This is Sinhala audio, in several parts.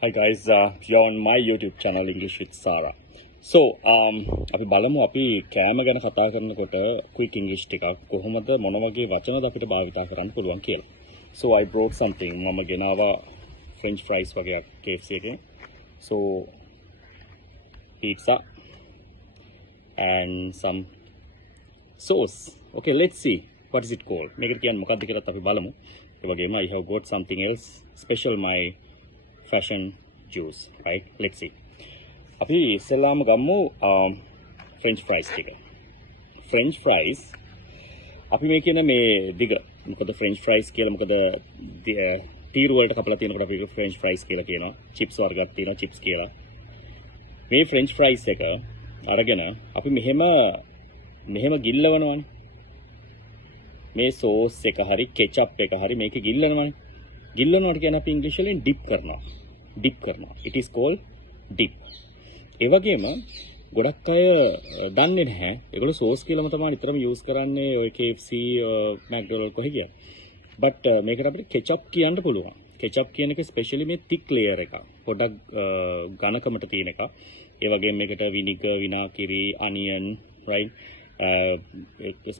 Hi guys, you're on my YouTube channel English with Sarah. So, අපි බලමු අපි කෑම ගැන කතා කරනකොට quick English ටිකක් කොහොමද මොන වගේ වචනද අපිට භාවිතා කරන්න පුළුවන් කියලා. So I brought something. මම ගෙනාවා French fries වගේ KFC එකේ. So pizza and some sauce. Okay, let's see. What is it called? මේකට කියන්නේ මොකක්ද කියලාත් අපි බලමු. ඒ වගේම I have got something else special my fashion juice, right? Let's see. අපි ඉස්සෙල්ලාම ගමු French fries ටික. French fries අපි මේ කියන මේ දිග මොකද French fries කියලා මොකද තීරු වලට කපලා තියෙනකොට අපි French fries කියලා කියනවා. chips වර්ගයක් තියෙනවා chips කියලා. මේ French fries එක අරගෙන අපි මෙහෙම ගිල්ලවනවානේ. මේ sauce එක හරි ketchup එක හරි මේක ගිල්ලනවානේ. ගිල්ලනවට කියන්නේ අපි ඉංග්‍රීසි වලින් dip කරනවා. It is called dip. ඒ වගේම ගොඩක් අය දන්නේ නැහැ. ඒගොල්ලෝ sauce කියලාම තමයි නිතරම use කරන්නේ ඔය KFC, McDonald කොහෙ ගියා. but මේකට අපිට ketchup කියන්න පුළුවන්. ketchup කියන එක especially මේ thick layer එක. පොඩක් ඝනකමට තියෙන එක. ඒ වගේම මේකට vinegar, විනාකිරි, onion, right?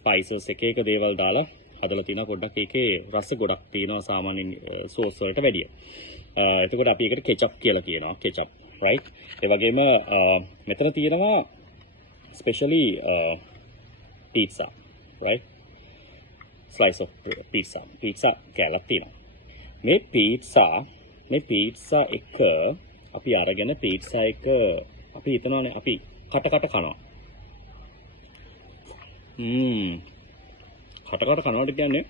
spices එක දේවල් දාලා හදලා තියෙනවා. පොඩ්ඩක් ඒකේ රස ගොඩක් තියෙනවා සාමාන්‍ය sauce වලට වැඩිය. එතකොට අපි ඒකට ketchup කියලා කියනවා. ketchup, right? ඒ වගේම මෙතන තියෙනවා especially pizza, right? slice of pizza කෑල්ලක් තියෙනවා. මේ pizza එක අපි අරගෙන pizza එක අපි හිතනවානේ අපි කට කනවා. කට කනවට කියන්නේ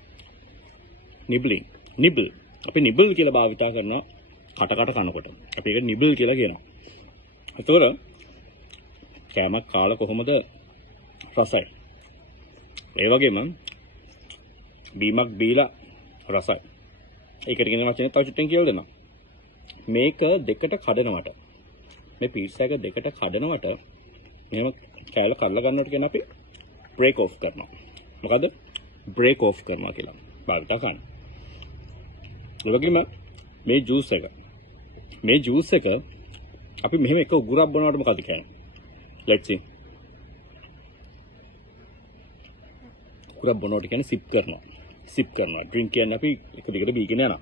nibble. අපි nibble කියලා භාවිතා කරනවා කට කනකොට. අපි ඒක nibble කියලා කියනවා. එතකොට කෑමක් කාලා කොහොමද රසයි. ඒ වගේම බීමක් බීලා රසයි. ඒකට කියන වචනේ තව චුට්ටෙන් කියලා දෙනවා. මේක දෙකට කඩනවට මේ pizza එක දෙකට කඩනවට මෙහෙම කෑල්ල කඩලා ගන්නවට කියන අපි break off කරනවා. මොකද break off කරනවා කියලා භාවිතා කරනවා. ඒ වගේම මේ juice එක අපි මෙහෙම එක උගුරක් බොනකොට මොකද කියන්නේ? let's see. උගුරක් බොනකොට කියන්නේ sip කරනවා. drink කියන්නේ අපි එක දිගට බීගෙන යනවා.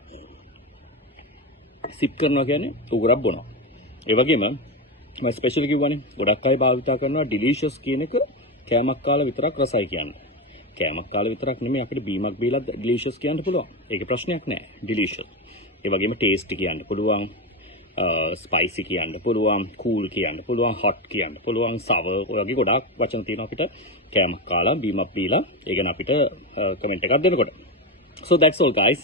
sip කරනවා කියන්නේ උගුරක් බොනවා. ඒ වගේම මම ස්පෙෂලි කිව්වනේ ගොඩක් අය භාවිතා කරනවා delicious කියන එක කෑමක් කාලා විතරක් රසයි කියන්නේ. කෑමක් කාලා විතරක් නෙමෙයි අපිට බීමක් බීලා delicious කියන්න පුළුවන්. ඒකේ ප්‍රශ්නයක් නැහැ. delicious. ඒ වගේම taste කියන්න පුළුවන්. spicy කියන්න පුළුවන්. cool කියන්න පුළුවන්. hot කියන්න පුළුවන්. sour ඔය වගේ ගොඩාක් වචන තියෙනවා අපිට කෑමක් කාලා බීමක් බීලා. ඒ ගැන අපිට comment එකක් දෙනකොට. So that's all guys.